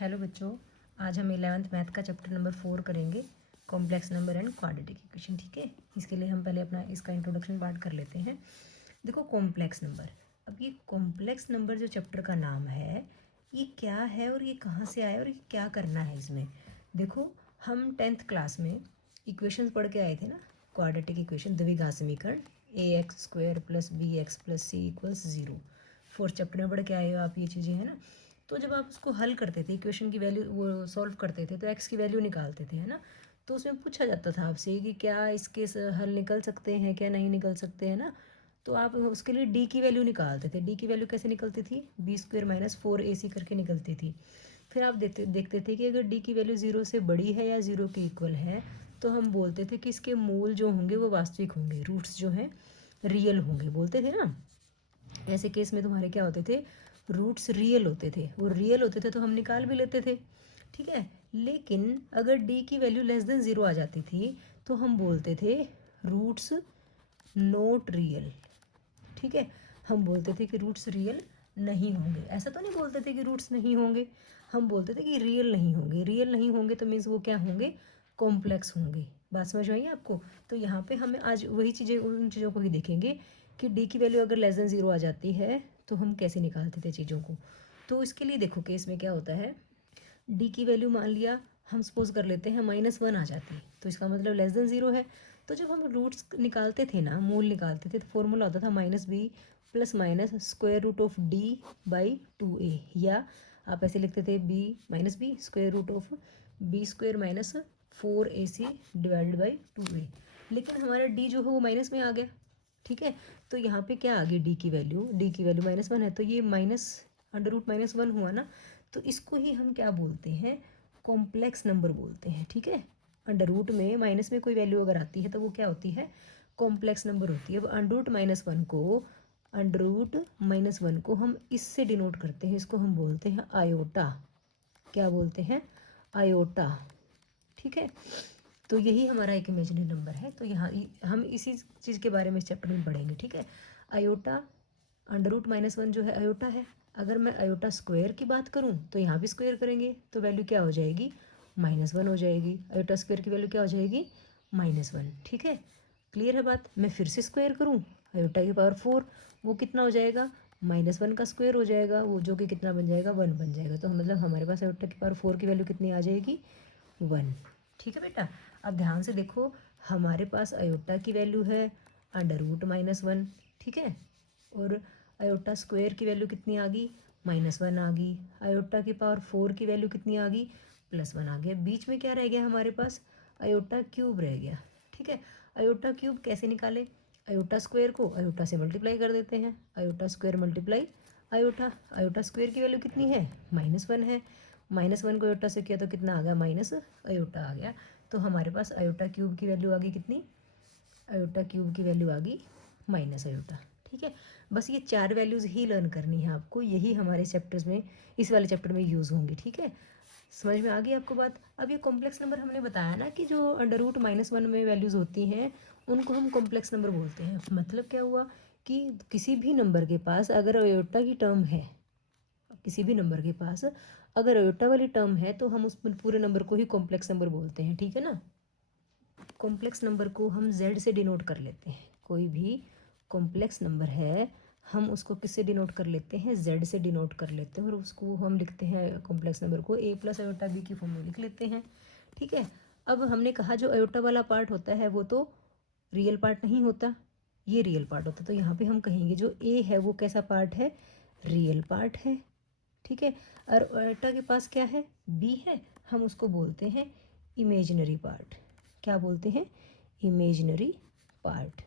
Hello बच्चों, आज हम 11th मैथ का चैप्टर नंबर 4 करेंगे, complex number and quadratic equation. ठीक है, इसके लिए हम पहले अपना इसका इंट्रोडक्शन पार्ट कर लेते हैं। देखो, कॉम्प्लेक्स नंबर, अब ये कॉम्प्लेक्स नंबर जो चैप्टर का नाम है, ये क्या है और ये कहाँ से आया और ये क्या करना है इसमें। देखो, हम 10th क्लास में इक्वेशंस पढ़ के आए थे ना, क्वाड्रेटिक इक्वेशन, द्विघात समीकरण ax² + bx + c = 0। 4th chapter में पढ़ के आए हो आप ये चीज़ें, है ना। तो जब आप उसको हल करते थे, इक्वेशन की वैल्यू वो सॉल्व करते थे, तो एक्स की वैल्यू निकालते थे, है ना। तो उसमें पूछा जाता था आपसे कि क्या इसके हल निकल सकते हैं, क्या नहीं निकल सकते हैं ना। तो आप उसके लिए डी की वैल्यू निकालते थे। डी की वैल्यू कैसे निकलती थी? b² - 4ac करके निकलती थी। फिर आप देखते थे कि अगर डी की वैल्यू 0 से बड़ी है या 0 के इक्वल है, तो हम बोलते थे कि इसके मूल जो होंगे वो वास्तविक होंगे, रूट्स जो हैं रियल होंगे, बोलते थे ना। ऐसे केस में तुम्हारे क्या होते थे? रूट्स रियल होते थे। वो रियल होते थे तो हम निकाल भी लेते थे, ठीक है। लेकिन अगर डी की वैल्यू <0 आ जाती थी, तो हम बोलते थे रूट्स नोट रियल, ठीक है। हम बोलते थे कि रूट्स रियल नहीं होंगे। ऐसा तो नहीं बोलते थे कि रूट्स नहीं होंगे, हम बोलते थे कि रियल नहीं होंगे। रियल नहीं होंगे तो मीन्स वो क्या होंगे? कॉम्प्लेक्स होंगे। बात समझ में आई आपको? तो यहाँ पे हमें आज वही चीज़ें, उन चीज़ों को ही देखेंगे कि डी की वैल्यू अगर <0 आ जाती है तो हम कैसे निकालते थे चीज़ों को। तो इसके लिए देखो, केस में क्या होता है, डी की वैल्यू मान लिया हम सपोज कर लेते हैं -1 आ जाती है, तो इसका मतलब <0 है। तो जब हम रूट्स निकालते थे ना, मूल निकालते थे, तो फॉर्मूला होता था -b ± √d/2a, या आप ऐसे लिखते थे b -b √ b² - 4ac/2a। लेकिन हमारा d जो है वो माइनस में आ गया, ठीक है। तो यहाँ पे क्या आ गई? डी की वैल्यू -1 है, तो ये √-1 हुआ ना। तो इसको ही हम क्या बोलते हैं? कॉम्प्लेक्स नंबर बोलते हैं, ठीक है। अंडर रूट में माइनस में कोई वैल्यू अगर आती है तो वो क्या होती है? कॉम्प्लेक्स नंबर होती है। अब अंडर रूट -1 को हम इससे डिनोट करते हैं, इसको हम बोलते हैं आयोटा। क्या बोलते हैं? आयोटा, ठीक है। तो यही हमारा एक इमेजिनरी नंबर है। तो यहाँ हम इसी चीज़ के बारे में इस चैप्टर में पढ़ेंगे, ठीक है। आयोटा, अंडर रूट -1 जो है आयोटा है। अगर मैं आयोटा स्क्वायर की बात करूँ तो यहाँ भी स्क्वायर करेंगे तो वैल्यू क्या हो जाएगी? -1 हो जाएगी। आयोटा स्क्वायर की वैल्यू क्या हो जाएगी? -1, ठीक है। क्लियर है बात? मैं फिर से स्क्वायर करूँ, आयोटा की पावर 4, वो कितना हो जाएगा? -1 का स्क्वायर हो जाएगा, वो जो कि कितना बन जाएगा? 1 बन जाएगा। तो मतलब हमारे पास आयोटा की पावर 4 की वैल्यू कितनी आ जाएगी? 1, ठीक है बेटा। अब ध्यान से देखो, हमारे पास आयोटा की वैल्यू है अंडर रूट -1, ठीक है। और आयोटा स्क्वायर की वैल्यू कितनी आ गई? -1 आ गई। आयोटा की पावर 4 की वैल्यू कितनी आ गई? +1 आ गया। बीच में क्या रह गया हमारे पास? आयोटा क्यूब रह गया, ठीक है। आयोटा क्यूब कैसे निकाले? आयोटा स्क्वायर को आयोटा से मल्टीप्लाई कर देते हैं, iota square multiply iota. Iota square की वैल्यू कितनी है? -1 है। -1 को आयोटा से किया तो कितना आ गया? माइनस आयोटा आ गया। तो हमारे पास आयोटा क्यूब की वैल्यू आ गई कितनी? आयोटा क्यूब की वैल्यू आ गई माइनस आयोटा, ठीक है। बस ये 4 वैल्यूज़ ही लर्न करनी है आपको, यही हमारे चैप्टर्स में, इस वाले चैप्टर में यूज़ होंगी, ठीक है। समझ में आ गई आपको बात? अब ये कॉम्प्लेक्स नंबर हमने बताया ना कि जो अंडर रूट -1 में वैल्यूज़ होती हैं उनको हम कॉम्प्लेक्स नंबर बोलते हैं। मतलब क्या हुआ कि किसी भी नंबर के पास अगर आयोटा की टर्म है, किसी भी नंबर के पास अगर आयोटा वाली टर्म है, तो हम उस पूरे नंबर को ही कॉम्प्लेक्स नंबर बोलते हैं, ठीक है ना। कॉम्प्लेक्स नंबर को हम z से डिनोट कर लेते हैं। कोई भी कॉम्प्लेक्स नंबर है, हम उसको किससे डिनोट कर लेते हैं? z से डिनोट कर लेते हैं, और उसको हम लिखते हैं कॉम्प्लेक्स नंबर को a + आयोटा b की फॉर्म में लिख लेते हैं, ठीक है। अब हमने कहा जो आयोटा वाला पार्ट होता है वो तो रियल पार्ट नहीं होता, ये रियल पार्ट होता है। तो यहाँ पे हम कहेंगे जो a है वो कैसा पार्ट है? रियल पार्ट है, ठीक है। और आयोटा के पास क्या है? b है, हम उसको बोलते हैं इमेजिनरी पार्ट। क्या बोलते हैं? इमेजिनरी पार्ट,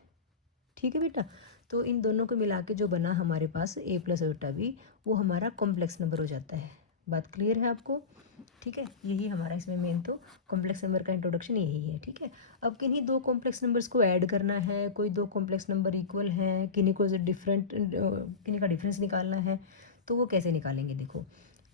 ठीक है बेटा। तो इन दोनों को मिला के जो बना हमारे पास a + आयोटा b, वो हमारा कॉम्प्लेक्स नंबर हो जाता है। बात क्लियर है आपको? ठीक है, यही हमारा इसमें मेन तो कॉम्प्लेक्स नंबर का इंट्रोडक्शन यही है, ठीक है। अब किन्हीं दो कॉम्प्लेक्स नंबर्स को ऐड करना है, कोई दो कॉम्प्लेक्स नंबर इक्वल हैं, किन्हीं को डिफरेंट, किन्हीं का डिफरेंस निकालना है, तो वो कैसे निकालेंगे? देखो,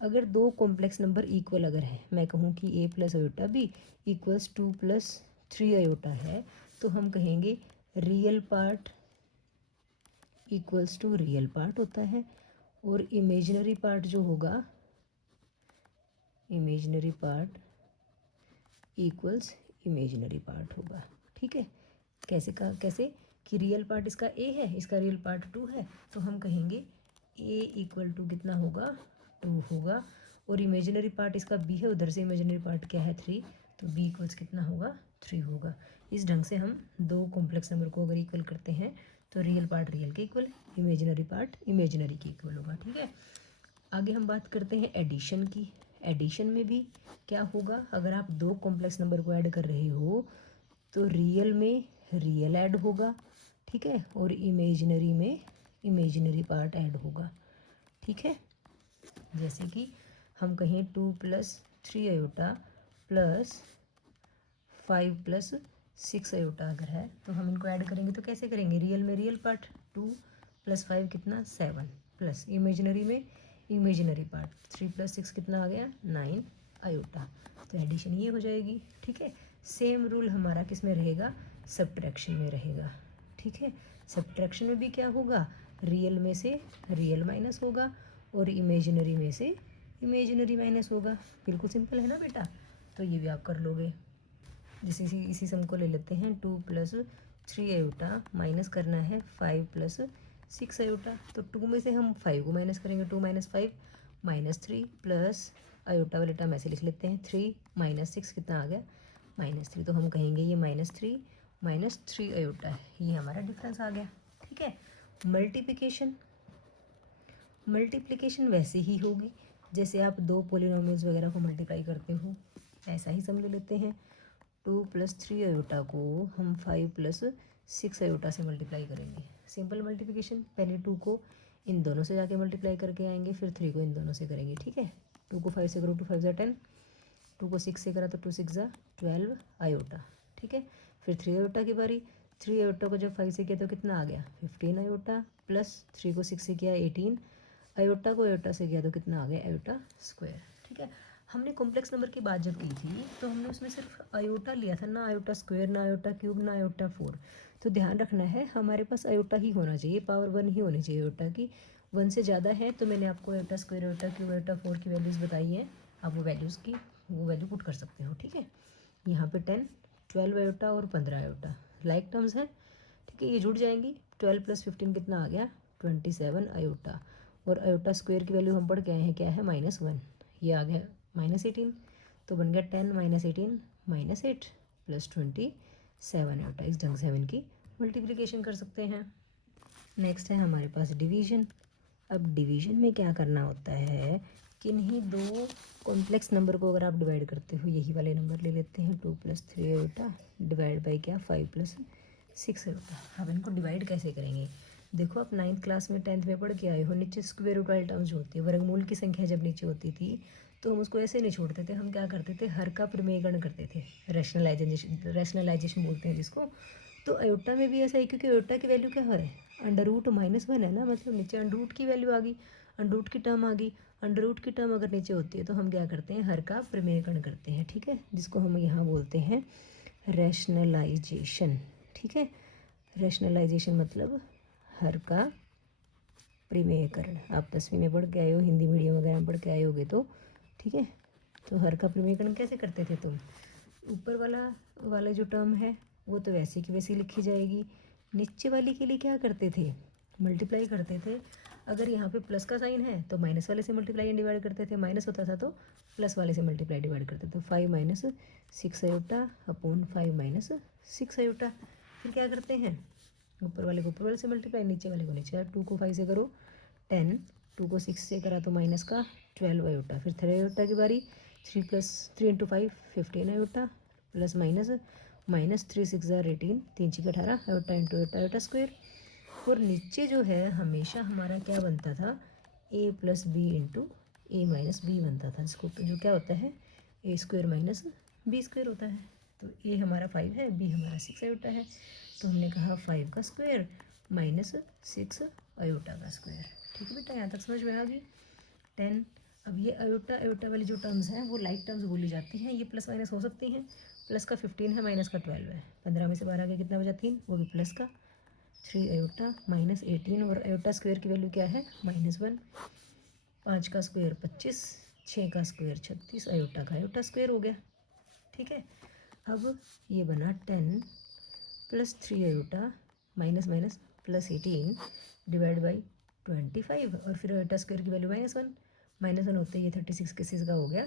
अगर दो कॉम्प्लेक्स नंबर इक्वल अगर है, मैं कहूँ कि a + आयोटा b = 2 + 3 आयोटा है, तो हम कहेंगे रियल पार्ट = रियल पार्ट होता है, और इमेजिनरी पार्ट जो होगा imaginary part equals imaginary part होगा। ठीक है, कैसे कि रियल पार्ट इसका ए है, इसका रियल पार्ट 2 है, तो हम कहेंगे ए इक्वल टू कितना होगा 2 होगा, और इमेजिनरी पार्ट इसका बी है, उधर से इमेजिनरी पार्ट क्या है 3, तो बी इक्वल्स कितना होगा 3 होगा। इस ढंग से हम दो कॉम्प्लेक्स नंबर को अगर इक्वल करते हैं तो रियल पार्ट रियल के इक्वल, इमेजिनरी पार्ट इमेजिनरी के इक्वल होगा। ठीक है, आगे हम बात करते हैं एडिशन की। एडिशन में भी क्या होगा, अगर आप दो कॉम्प्लेक्स नंबर को ऐड कर रहे हो तो रियल में रियल ऐड होगा, ठीक है, और इमेजिनरी में इमेजिनरी पार्ट ऐड होगा। ठीक है, जैसे कि हम कहें 2 + 3 अयोटा प्लस 5 + 6 अयोटा अगर है, तो हम इनको ऐड करेंगे तो कैसे करेंगे, रियल में रियल पार्ट 2 + 5 कितना 7, प्लस इमेजिनरी में इमेजिनरी पार्ट 3 + 6 कितना आ गया 9 अयोटा, तो एडिशन ये हो जाएगी। ठीक है, सेम रूल हमारा किस में रहेगा, सब्ट्रैक्शन में रहेगा। ठीक है, सब्ट्रैक्शन में भी क्या होगा, रियल में से रियल माइनस होगा और इमेजिनरी में से इमेजिनरी माइनस होगा। बिल्कुल सिंपल है ना बेटा, तो ये भी आप कर लोगे। जैसे इसी सम को ले लेते हैं, 2 + 3 अयोटा माइनस करना है 5 + 6 अयोटा, तो 2 में से हम 5 को माइनस करेंगे, 2 - 5 -3 प्लस अयोटा वाले टर्म ऐसे लिख लेते हैं 3 - 6 कितना आ गया -3, तो हम कहेंगे ये -3 अयोटा है, ये हमारा डिफरेंस आ गया। ठीक है, मल्टीप्लिकेशन वैसे ही होगी जैसे आप दो पोलिनोमियल्स वगैरह को मल्टीप्लाई करते हो, ऐसा ही समझ लेते हैं। 2 + 3 अयोटा को हम 5 + 6 अयोटा से मल्टीप्लाई करेंगे, सिंपल मल्टीप्लिकेशन। पहले 2 को इन दोनों से जाके मल्टीप्लाई करके आएंगे, फिर 3 को इन दोनों से करेंगे। ठीक है, 2 को 5 से करो 2 5 = 10, 2 को 6 से करा तो 2 6 = 12 अयोटा। ठीक है, फिर 3 अयोटा की बारी, 3 अयोटा को जब 5 से किया तो कितना आ गया 15 अयोटा, प्लस 3 को 6 से किया 18 अयोटा, को अयोटा से किया तो कितना आ गया अयोटा स्क्वायर। ठीक है, हमने कॉम्प्लेक्स नंबर की बात जब की थी तो हमने उसमें सिर्फ अयोटा लिया था, ना अयोटा स्क्वायर, ना अयोटा क्यूब, ना अयोटा 4। तो ध्यान रखना है हमारे पास अयोटा ही होना चाहिए, पावर 1 ही होनी चाहिए अयोटा की। 1 से ज़्यादा है तो मैंने आपको iota square, iota cube, iota 4 की वैल्यूज़ बताई हैं, आप वो वैल्यू पुट कर सकते हो। ठीक है, यहाँ पे 10 12 अयोटा और 15 अयोटा लाइक टर्म्स हैं। ठीक है, ये जुड़ जाएंगी, 12 + 15 कितना आ गया 27 अयोटा, और अयोटा स्क्वायर की वैल्यू हम पढ़ के आए हैं क्या है -1, ये आ गया -18, तो बन गया 10 - 18 - 8 + 27 अयोटा। इस ढंग से हम इनकी मल्टीप्लिकेशन कर सकते हैं। नेक्स्ट है हमारे पास डिवीजन। अब डिवीजन में क्या करना होता है, किन्हीं दो कॉम्प्लेक्स नंबर को अगर आप डिवाइड करते हो, यही वाले नंबर ले लेते हैं 2 + 3 अयोटा डिवाइड बाई क्या 5 + 6 अयोटा। अब इनको डिवाइड कैसे करेंगे, देखो आप 9th क्लास में 10th में पढ़ के आए हो, नीचे स्क्वायर रूट वाली टर्म्स जो होती है, वर्गमूल की संख्या जब नीचे होती थी तो हम उसको ऐसे नहीं छोड़ते थे, हम क्या करते थे हर का प्रमेयकरण करते थे, रैशनलाइजेशन बोलते हैं जिसको। तो अयोटा में भी ऐसा है, क्योंकि अयोटा की वैल्यू क्या है √-1 है ना, मतलब नीचे अंडर की वैल्यू आ गई, अंडर की टर्म आ गई, अंडर की टर्म अगर नीचे होती है तो हम क्या करते हैं हर का प्रमेयकरण करते हैं। ठीक है, जिसको हम यहाँ बोलते हैं रैशनलाइजेशन। ठीक है, रैशनलाइजेशन मतलब हर का प्रमेयकरण। आप 10वीं में पढ़ के आए हो, हिंदी मीडियम वगैरह में पढ़ के आए होगे तो। ठीक है, तो हर का प्रमेयकरण कैसे करते थे तुम, ऊपर वाला जो टर्म है वो तो वैसे की वैसी लिखी जाएगी, नीचे वाली के लिए क्या करते थे मल्टीप्लाई करते थे। अगर यहाँ पे प्लस का साइन है तो माइनस वाले से मल्टीप्लाई एंड डिवाइड करते थे, माइनस होता था तो प्लस वाले से मल्टीप्लाई डिवाइड करते थे। 5 - 6 अयोटा अपॉन 5 - 6 अयोटा। फिर क्या करते हैं, ऊपर वाले को ऊपर वाले से मल्टीप्लाई, नीचे वाले को नीचे। 2 को 5 से करो 10, 2 को 6 से करा तो माइनस का 12 अयोटा। फिर 3 अयोटा की बारी, 3 × 5 15 iota, plus minus 3 6 = 18, 3 6 18 iota into iota square. और नीचे जो है हमेशा हमारा क्या बनता था, a + b into a - b बनता था, इसको जो क्या होता है a² - b² होता है। तो a हमारा 5 है, b हमारा 6 अयोटा है, तो हमने कहा 5 का स्क्वायर -6 अयोटा का स्क्वायर। ठीक है बेटा, यहाँ तक समझ में आ गई 10। अब ये अयोटा वाली जो टर्म्स हैं वो लाइक टर्म्स बोली जाती हैं, ये प्लस माइनस हो सकती हैं। प्लस का 15 है, माइनस का 12 है, 15 में से 12 के कितना बचा 3, वो भी प्लस का 3 अयोटा -18, और अयोटा स्क्वायर की वैल्यू क्या है -1, 5 का स्क्वायर 25, 6 का स्क्वायर 36, आयोटा का आयोटा स्क्वायर हो गया। ठीक है, अब ये बना 10 plus 3 iota minus minus plus 18 divide by 25, और फिर आयोटा स्क्वायर की वैल्यू -1 होते ही ये 36 किस का हो गया,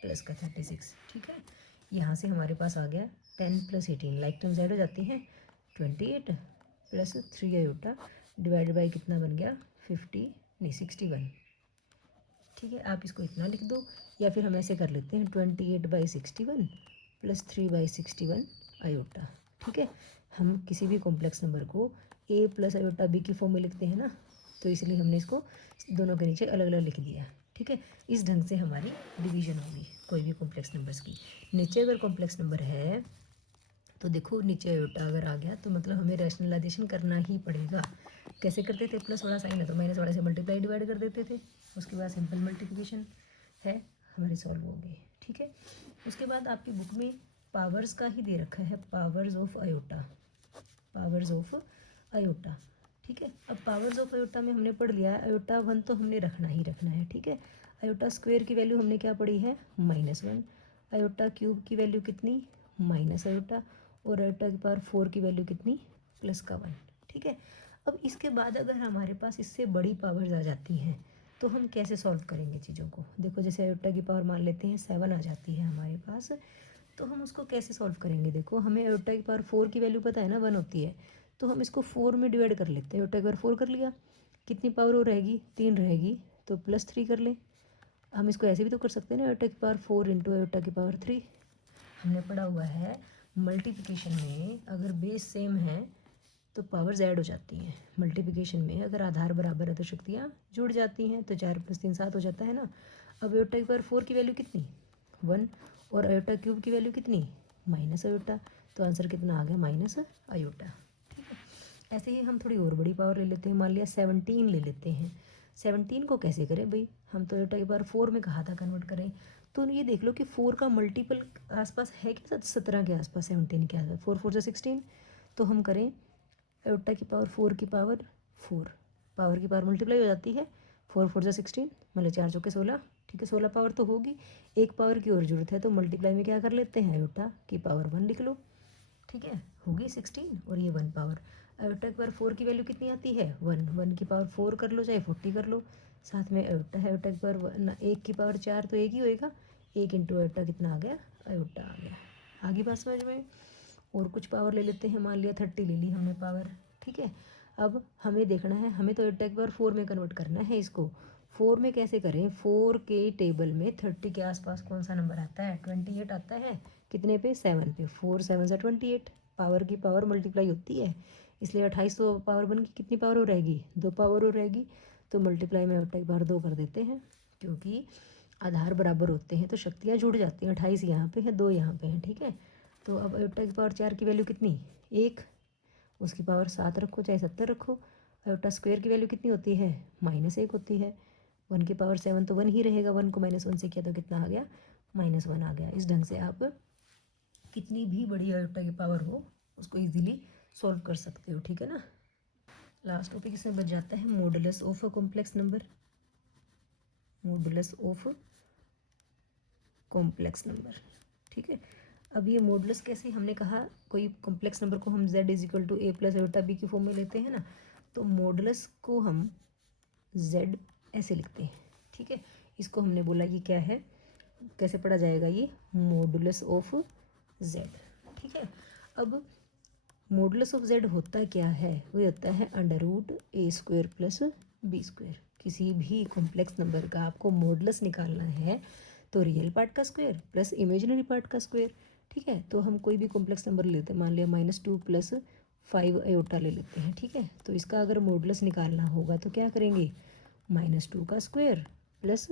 प्लस का 36। ठीक है, यहाँ से हमारे पास आ गया 10 प्लस 18, लाइक टर्म जेड हो जाती हैं, 28 प्लस 3 आयोटा डिवाइड बाई कितना बन गया 61। ठीक है, आप इसको इतना लिख दो, या फिर हम ऐसे कर लेते हैं 28/61 प्लस 3/61 आयोटा। ठीक है, हम किसी भी कॉम्प्लेक्स नंबर को a प्लस आयोटा b की फॉर्म में लिखते हैं ना, तो इसलिए हमने इसको दोनों के नीचे अलग अलग लिख दिया। ठीक है, इस ढंग से हमारी डिवीजन होगी कोई भी कॉम्प्लेक्स नंबर्स की। नीचे अगर कॉम्प्लेक्स नंबर है तो देखो नीचे आयोटा अगर आ गया तो मतलब हमें रैशनलाइजेशन करना ही पड़ेगा। कैसे करते थे, प्लस वाला साइन है तो माइनस वाले से मल्टीप्लाई डिवाइड कर देते थे, उसके बाद सिंपल मल्टीप्लिकेशन है हमारी सॉल्व हो गई। ठीक है, उसके बाद आपकी बुक में पावर्स का ही दे रखा है, powers of iota, powers of iota. ठीक है, अब पावर्स ऑफ आयोटा में हमने पढ़ लिया आयोटा 1 तो हमने रखना ही रखना है। ठीक है, आयोटा स्क्वायर की वैल्यू हमने क्या पढ़ी है -1, आयोटा क्यूब की वैल्यू कितनी माइनस आयोटा, और आयोटा की पावर 4 की वैल्यू कितनी प्लस का 1। ठीक है, अब इसके बाद अगर हमारे पास इससे बड़ी पावर्स आ जाती हैं तो हम कैसे सॉल्व करेंगे चीज़ों को। देखो जैसे आयोटा की पावर मान लेते हैं 7 आ जाती है हमारे पास, तो हम उसको कैसे सॉल्व करेंगे। देखो हमें आयोटा की पावर 4 की वैल्यू पता है ना 1 होती है, तो हम इसको 4 में डिवाइड कर लेते हैं। आयोटा की पावर 4 कर लिया, कितनी पावर वो रहेगी 3 रहेगी, तो +3 कर ले। हम इसको ऐसे भी तो कर सकते हैं ना, आयोटा की पावर 4 इंटू आयोटा की पावर 3। हमने पढ़ा हुआ है मल्टीप्लिकेशन में अगर बेस सेम है तो पावर्स ऐड हो जाती हैं। मल्टीप्लिकेशन में अगर आधार बराबर है तो शक्तियाँ जुड़ जाती हैं, तो 4 + 3 7 हो जाता है ना। अब आयोटा की पावर 4 की वैल्यू कितनी 1, और आयोटा क्यूब की वैल्यू कितनी माइनस आयोटा, तो आंसर कितना आ गया माइनस आयोटा। ठीक है, ऐसे ही हम थोड़ी और बड़ी पावर ले लेते हैं, मान लिया 17 ले लेते हैं। 17 को कैसे करें भाई, हम तो आयोटा की पावर 4 में कहा था कन्वर्ट करें, तो ये देख लो कि 4 का मल्टीपल आसपास है क्या 17 के आसपास, 17 के आसपास, 4 4 से 16, तो हम करें आयोटा की पावर 4 की पावर 4, पावर की पावर मल्टीप्लाई हो जाती है, 4 4 से 16 मतलब 4 चौके 16। ठीक है, 16 पावर तो होगी, एक पावर की और जरूरत है तो मल्टीप्लाई में क्या कर लेते हैं आयोटा की पावर 1 लिख लो। ठीक है, होगी 16 और ये 1 पावर। आयोटा की पावर 4 की वैल्यू कितनी आती है 1, 1 की पावर 4 कर लो चाहे 40 कर लो, साथ में आयोटा है, आयोटा की पावर 1 की पावर 4 तो एक ही होएगा, 1 इंटू आयोटा कितना आ गया आयोटा आ गया। आगे बात समझ में। और कुछ पावर ले लेते हैं, मान लिया 30 ले ली हमने पावर। ठीक है, अब हमें देखना है, हमें तो आयोटा की पावर 4 में कन्वर्ट करना है इसको। 4 में कैसे करें, 4 के टेबल में 30 के आसपास कौन सा नंबर आता है 28 आता है, कितने पे 7 पे, 4 7 से 28, पावर की पावर मल्टीप्लाई होती है, इसलिए 28 तो पावर 1 की कितनी पावर हो रहेगी 2 पावर हो रहेगी, तो मल्टीप्लाई में आयोटा की पावर 2 कर देते हैं, क्योंकि आधार बराबर होते हैं तो शक्तियाँ जुड़ जाती हैं, 28 यहाँ पे है 2 यहाँ पे हैं। ठीक है, तो अब आयोटा की पावर 4 की वैल्यू कितनी 1, उसकी पावर 7 रखो चाहे 70 रखो। आयोटा स्क्वायर की वैल्यू कितनी होती है -1 होती है, 1 की पावर 7 तो 1 ही रहेगा, 1 को -1 से किया तो कितना आ गया -1 आ गया। इस ढंग से आप कितनी भी बड़ी आयोटा की पावर हो उसको इजीली सॉल्व कर सकते हो। ठीक है ना, लास्ट टॉपिक इसमें बच जाता है modulus of a complex number, modulus of complex number. ठीक है, अब ये मॉडुलस कैसे, हमने कहा कोई कॉम्प्लेक्स नंबर को हम z = a + आयोटा b की फॉर्म में लेते हैं ना, तो मॉडुलस को हम z ऐसे लिखते हैं। ठीक है, इसको हमने बोला ये क्या है, कैसे पढ़ा जाएगा ये मॉडुलस ऑफ z। ठीक है, अब मॉडुलस ऑफ z होता क्या है, वो होता है √a² + b²। किसी भी कॉम्प्लेक्स नंबर का आपको मॉडुलस निकालना है तो रियल पार्ट का स्क्वायर प्लस इमेजिनरी पार्ट का स्क्वायर। ठीक है, तो हम कोई भी कॉम्प्लेक्स नंबर लेते हैं, मान लिया -2 + 5 आयोटा ले लेते हैं। ठीक है, तो इसका अगर मॉडुलस निकालना होगा तो क्या करेंगे, -2 का स्क्वायर प्लस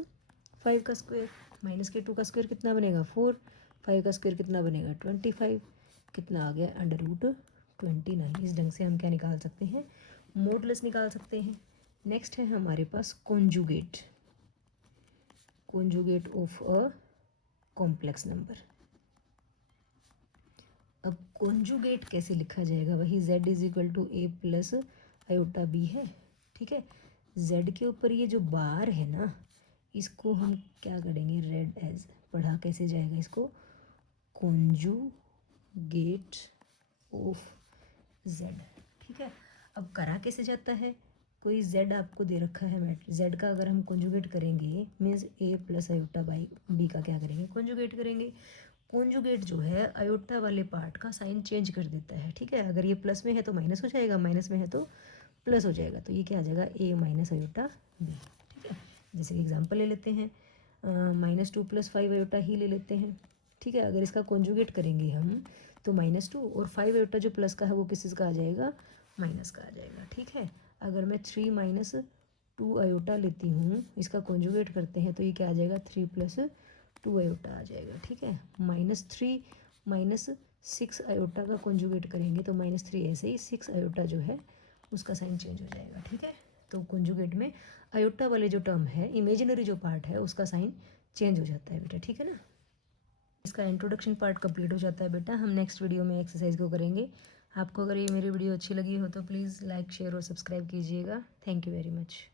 5 का स्क्वायर, -2 का स्क्वायर कितना बनेगा 4, 5 का स्क्वायर कितना बनेगा 25, कितना आ गया √29। इस ढंग से हम क्या निकाल सकते हैं मॉडुलस निकाल सकते हैं। नेक्स्ट है हमारे पास conjugate, conjugate of a complex number. अब कॉन्जुगेट कैसे लिखा जाएगा, वही z = a + आयोटा b है। ठीक है, z के ऊपर ये जो बार है ना, इसको हम क्या करेंगे, रेड एज पढ़ा कैसे जाएगा इसको, कॉन्जुगेट ऑफ जेड। ठीक है, अब करा कैसे जाता है, कोई जेड आपको दे रखा है मैट्रिक्स, जेड का अगर हम कॉन्जुगेट करेंगे means A plus iota by B का क्या करेंगे, कॉन्जुगेट करेंगे। कॉन्जुगेट जो है आयोटा वाले पार्ट का साइन चेंज कर देता है। ठीक है, अगर ये प्लस में है तो माइनस हो जाएगा, माइनस में है तो प्लस हो जाएगा, तो ये क्या आ जाएगा, ए माइनस आयोटा बी। ठीक है, जैसे कि एग्जांपल ले लेते हैं, -2 + 5 आयोटा ही ले लेते हैं। ठीक है, अगर इसका कॉन्जुगेट करेंगे हम तो -2 और 5 आयोटा जो प्लस का है वो किस का आ जाएगा, माइनस का आ जाएगा। ठीक है, अगर मैं 3 - 2 आयोटा लेती हूँ, इसका कॉन्जुगेट करते हैं तो ये क्या आ जाएगा, 3 + 2 आयोटा आ जाएगा। ठीक है, -3 - 6 आयोटा का कॉन्जुगेट करेंगे तो -3, ऐसे ही 6 आयोटा जो है उसका साइन चेंज हो जाएगा। ठीक है, तो कॉन्जुगेट में आयोटा वाले जो टर्म है, इमेजिनरी जो पार्ट है उसका साइन चेंज हो जाता है बेटा। ठीक है ना, इसका इंट्रोडक्शन पार्ट कंप्लीट हो जाता है बेटा। हम नेक्स्ट वीडियो में एक्सरसाइज को करेंगे। आपको अगर ये मेरी वीडियो अच्छी लगी हो तो प्लीज़ लाइक शेयर और सब्सक्राइब कीजिएगा। Thank you very much.